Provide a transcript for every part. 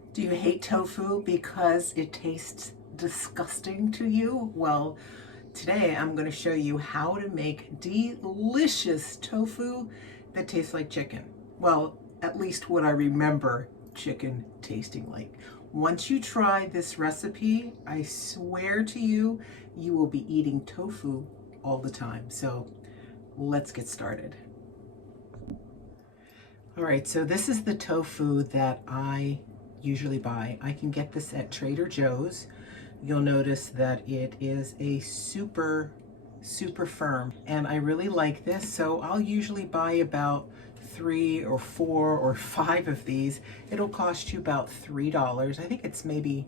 Do you hate tofu because it tastes disgusting to you? Well, today I'm going to show you how to make delicious tofu that tastes like chicken. Well, at least what I remember chicken tasting like. Once you try this recipe, I swear to you, you will be eating tofu all the time. So let's get started. All right, so this is the tofu that I usually buy. I can get this at Trader Joe's. You'll notice that it is a super firm, and I really like this, so I'll usually buy about 3 or 4 or 5 of these. It'll cost you about $3. I think it's maybe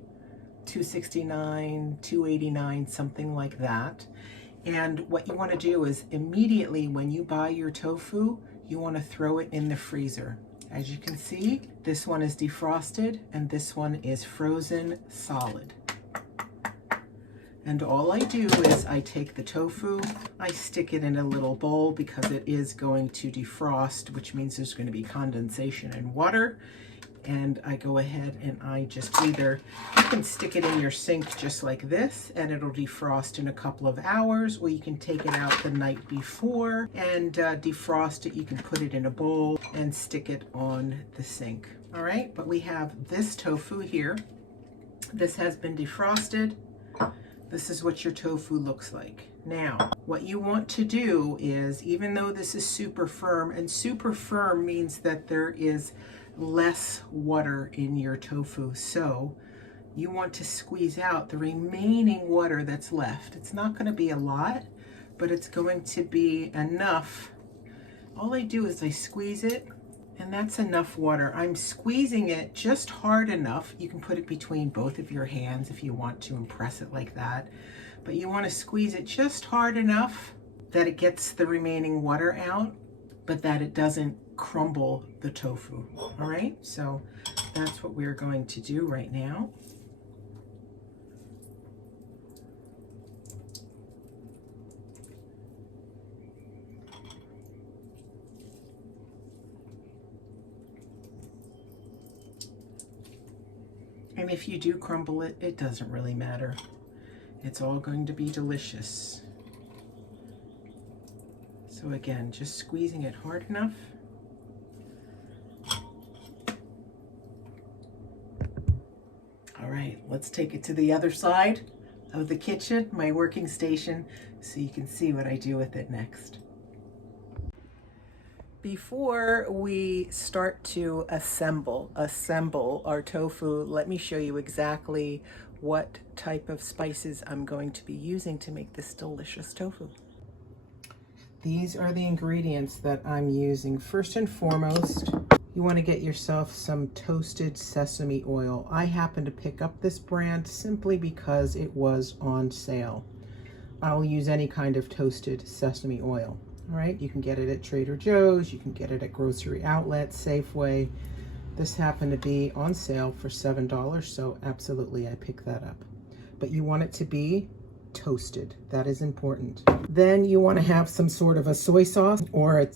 $2.69, $2.89, something like that. And what you want to do is immediately when you buy your tofu, you want to throw it in the freezer. As you can see, this one is defrosted and this one is frozen solid. And all I do is I take the tofu, I stick it in a little bowl because it is going to defrost, which means there's going to be condensation and water. And I go ahead and I just you can stick it in your sink just like this and it'll defrost in a couple of hours, or you can take it out the night before and defrost it. You can put it in a bowl and stick it on the sink. All right, but we have this tofu here. This has been defrosted. This is what your tofu looks like. Now, what you want to do is, even though this is super firm, and super firm means that there is less water in your tofu, so you want to squeeze out the remaining water that's left. It's not going to be a lot, but it's going to be enough. All I do is I squeeze it, and that's enough water. I'm squeezing it just hard enough. You can put it between both of your hands if you want to impress it like that, but you want to squeeze it just hard enough that it gets the remaining water out, but that it doesn't crumble the tofu. All right, so that's what we're going to do right now. And if you do crumble it, it doesn't really matter. It's all going to be delicious. So again, just squeezing it hard enough. All right, let's take it to the other side of the kitchen, my working station, so you can see what I do with it next. Before we start to assemble our tofu, let me show you exactly what type of spices I'm going to be using to make this delicious tofu. These are the ingredients that I'm using. First and foremost, you want to get yourself some toasted sesame oil. I happen to pick up this brand simply because it was on sale. I'll use any kind of toasted sesame oil. All right, you can get it at Trader Joe's, you can get it at grocery outlets, Safeway. This happened to be on sale for $7, so absolutely I picked that up. But you want it to be toasted. That is important. Then you want to have some sort of a soy sauce or a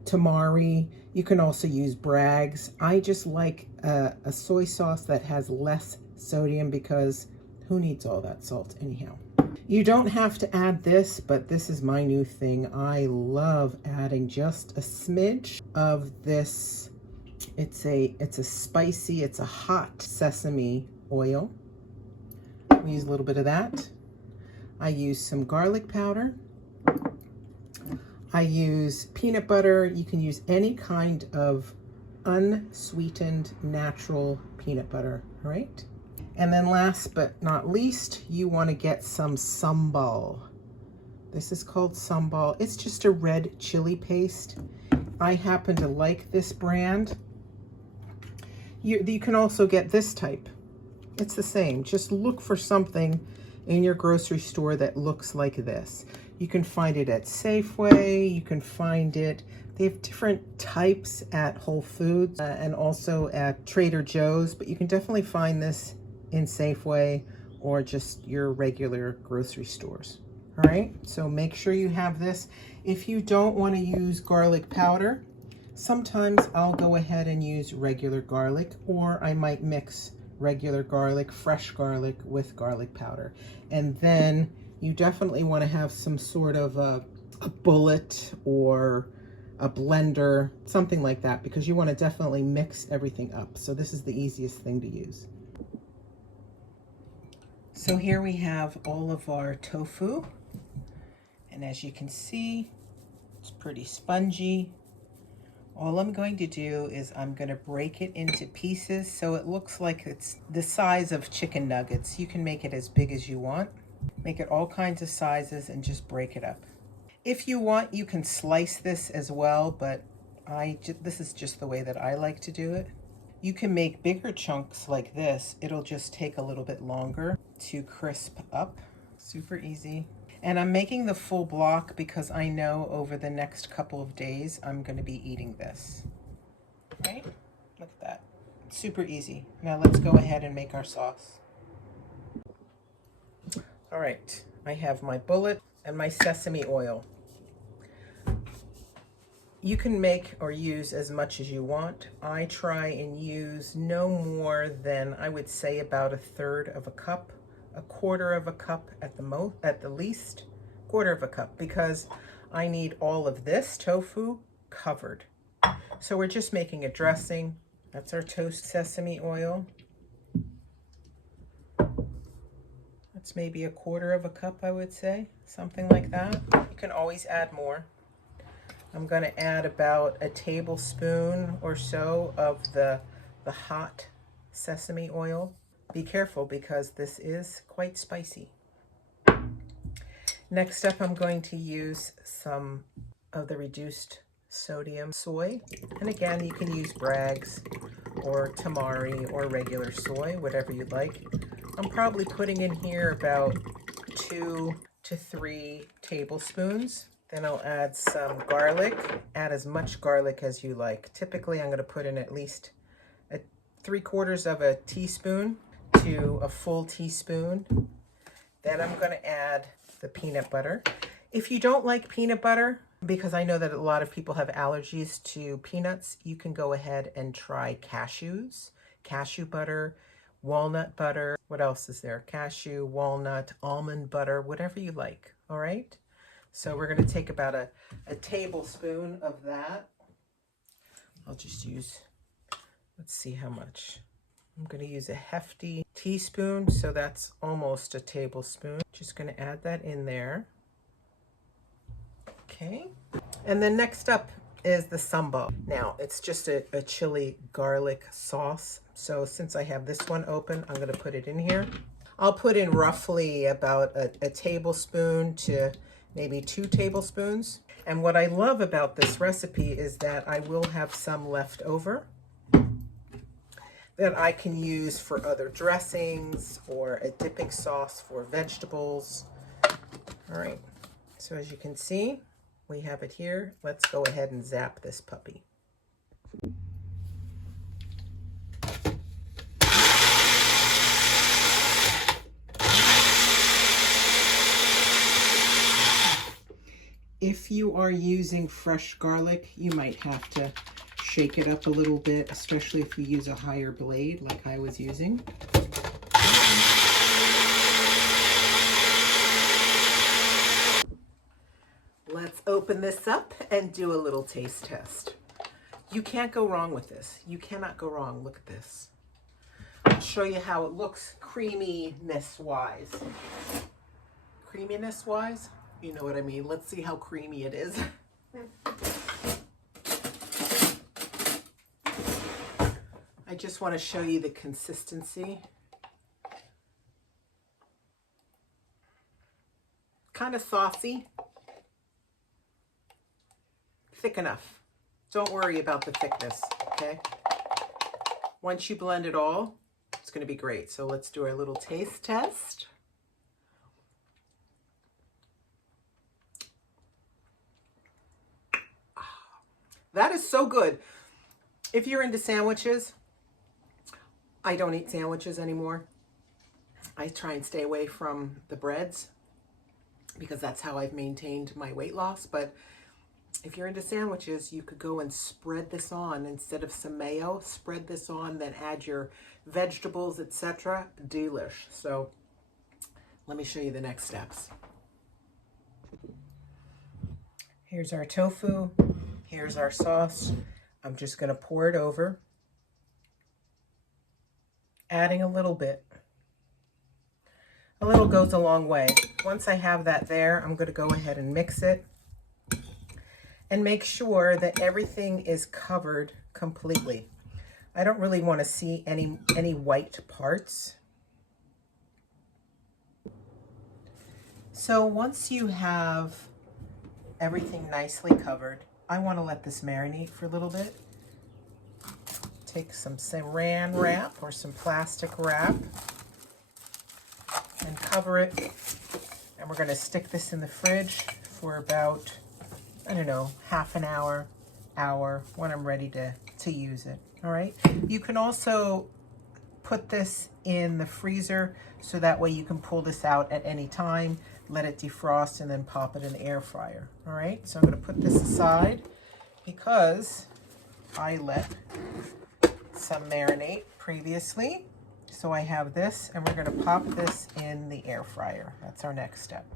tamari. You can also use Bragg's. I just like a soy sauce that has less sodium because who needs all that salt anyhow? You don't have to add this, but this is my new thing. I love adding just a smidge of this. It's a spicy, it's a hot sesame oil. We use a little bit of that. I use some garlic powder. I use peanut butter. You can use any kind of unsweetened natural peanut butter, all right? And then last but not least, you want to get some sambal. This is called sambal. It's just a red chili paste. I happen to like this brand. You can also get this type. It's the same. Just look for something in your grocery store that looks like this. You can find it at Safeway. You can find it. They have different types at Whole Foods and also at Trader Joe's, but you can definitely find this in Safeway or just your regular grocery stores. All right, so make sure you have this. If you don't want to use garlic powder, Sometimes I'll go ahead and use regular garlic, or I might mix regular garlic, fresh garlic with garlic powder. And then you definitely want to have some sort of a bullet or a blender, something like that, because you want to definitely mix everything up. So this is the easiest thing to use. So here we have all of our tofu, and as you can see, it's pretty spongy. All I'm going to do is I'm going to break it into pieces so it looks like it's the size of chicken nuggets. You can make it as big as you want. Make it all kinds of sizes and just break it up. If you want, you can slice this as well, but this is just the way that I like to do it. You can make bigger chunks like this. It'll just take a little bit longer to crisp up. Super easy. And I'm making the full block because I know over the next couple of days I'm going to be eating this. Right? Look at that. Super easy. Now let's go ahead and make our sauce. All right, I have my bullet and my sesame oil. You can make or use as much as you want. I try and use no more than, I would say, about 1/3 of a cup. 1/4 of a cup at the least, 1/4 of a cup, because I need all of this tofu covered. So we're just making a dressing. That's our toast sesame oil. That's maybe 1/4 of a cup, I would say, something like that. You can always add more. I'm going to add about a tablespoon or so of the hot sesame oil. Be careful because this is quite spicy. Next up, I'm going to use some of the reduced sodium soy. And again, you can use Bragg's or tamari or regular soy, whatever you'd like. I'm probably putting in here about 2 to 3 tablespoons. Then I'll add some garlic. Add as much garlic as you like. Typically, I'm going to put in at least 3/4 of a teaspoon to a full teaspoon. Then I'm going to add the peanut butter. If you don't like peanut butter, because I know that a lot of people have allergies to peanuts, you can go ahead and try cashews, cashew butter, walnut butter. What else is there? Cashew, walnut, almond butter, whatever you like. All right. So we're going to take about a tablespoon of that. I'll just use, let's see how much. I'm going to use a hefty teaspoon, so that's almost a tablespoon. Just going to add that in there. Okay. And then next up is the sambal. Now, it's just a chili garlic sauce. So since I have this one open, I'm going to put it in here. I'll put in roughly about a tablespoon to maybe 2 tablespoons. And what I love about this recipe is that I will have some left over that I can use for other dressings or a dipping sauce for vegetables. All right, so as you can see, we have it here. Let's go ahead and zap this puppy. If you are using fresh garlic, you might have to shake it up a little bit, especially if you use a higher blade like I was using. Let's open this up and do a little taste test. You can't go wrong with this. You cannot go wrong. Look at this. I'll show you how it looks creaminess-wise. Creaminess-wise? You know what I mean. Let's see how creamy it is. I just want to show you the consistency. Kind of saucy. Thick enough. Don't worry about the thickness, okay? Once you blend it all, it's going to be great. So let's do our little taste test. That is so good. If you're into sandwiches, I don't eat sandwiches anymore. I try and stay away from the breads because that's how I've maintained my weight loss. But if you're into sandwiches, you could go and spread this on instead of some mayo. Spread this on, then add your vegetables, etc. Delish. So let me show you the next steps. Here's our tofu. Here's our sauce. I'm just going to pour it over, adding a little bit. A little goes a long way. Once I have that there, I'm going to go ahead and mix it and make sure that everything is covered completely. I don't really want to see any white parts. So once you have everything nicely covered, I want to let this marinate for a little bit. Take some saran wrap or some plastic wrap and cover it. And we're going to stick this in the fridge for about, I don't know, half an hour when I'm ready to use it. All right. You can also put this in the freezer so that way you can pull this out at any time, let it defrost, and then pop it in the air fryer. All right. So I'm going to put this aside because I let some marinate previously. So I have this, and we're going to pop this in the air fryer. That's our next step.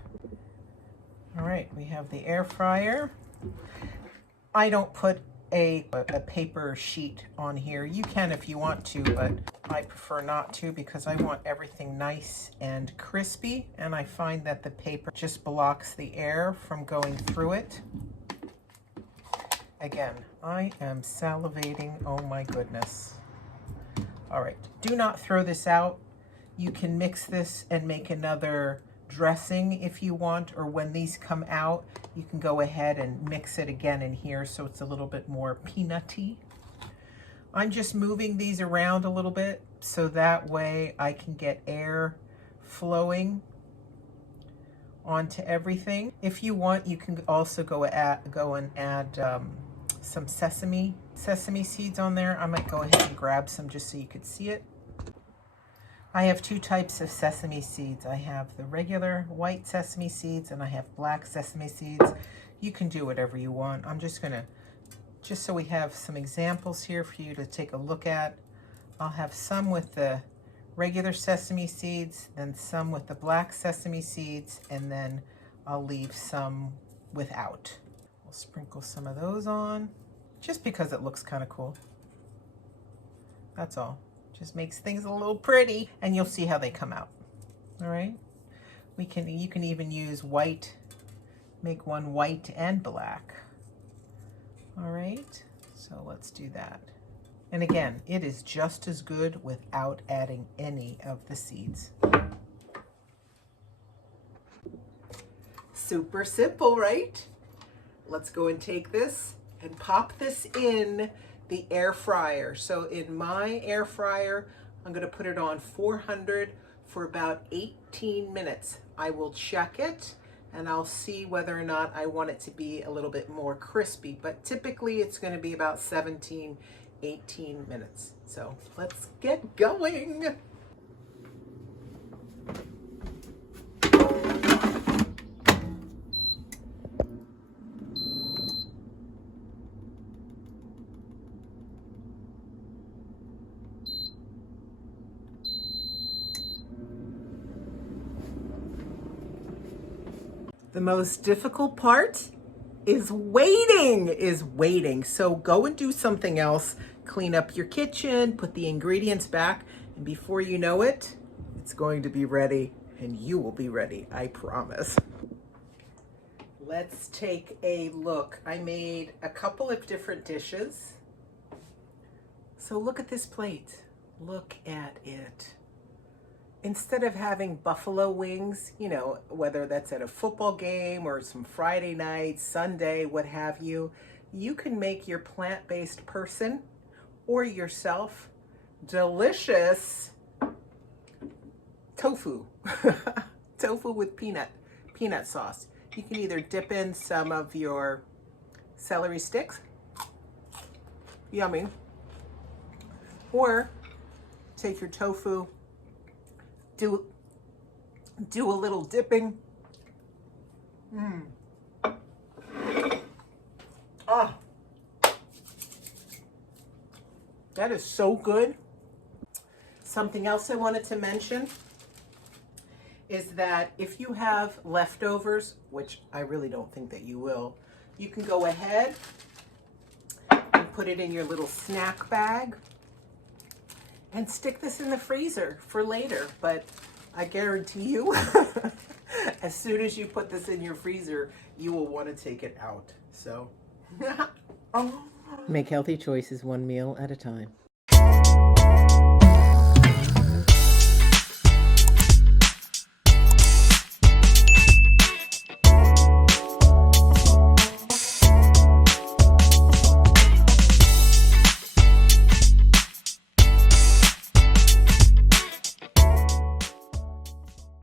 All right, we have the air fryer. I don't put a paper sheet on here. You can if you want to, but I prefer not to because I want everything nice and crispy, and I find that the paper just blocks the air from going through it. Again, I am salivating, oh my goodness. All right, do not throw this out. You can mix this and make another dressing if you want, or when these come out, you can go ahead and mix it again in here so it's a little bit more peanutty. I'm just moving these around a little bit so that way I can get air flowing onto everything. If you want, you can also go and add some sesame seeds on there. I might go ahead and grab some just so you could see it. I have two types of sesame seeds. I have the regular white sesame seeds and I have black sesame seeds. You can do whatever you want. I'm just so we have some examples here for you to take a look at. I'll have some with the regular sesame seeds, then some with the black sesame seeds, and then I'll leave some without. We'll sprinkle some of those on just because it looks kind of cool. That's all. Just makes things a little pretty, and you'll see how they come out. All right. You can even use white, make one white and black. All right. So let's do that. And again, it is just as good without adding any of the seeds. Super simple, right? Let's go and take this and pop this in the air fryer. So in my air fryer, I'm going to put it on 400 for about 18 minutes. I will check it and I'll see whether or not I want it to be a little bit more crispy, but typically it's going to be about 17, 18 minutes. So let's get going. The most difficult part is waiting. So go and do something else. Clean up your kitchen, put the ingredients back, and before you know it, it's going to be ready, and you will be ready, I promise. Let's take a look. I made a couple of different dishes. So look at this plate. Look at it. Instead of having buffalo wings, you know, whether that's at a football game or some Friday night, Sunday, what have you, you can make your plant-based person or yourself delicious tofu. Tofu with peanut sauce. You can either dip in some of your celery sticks, yummy, or take your tofu, do a little dipping. Oh, that is so good. Something else I wanted to mention is that if you have leftovers, which I really don't think that you will, you can go ahead and put it in your little snack bag and stick this in the freezer for later. But I guarantee you, as soon as you put this in your freezer, you will want to take it out. So, make healthy choices one meal at a time.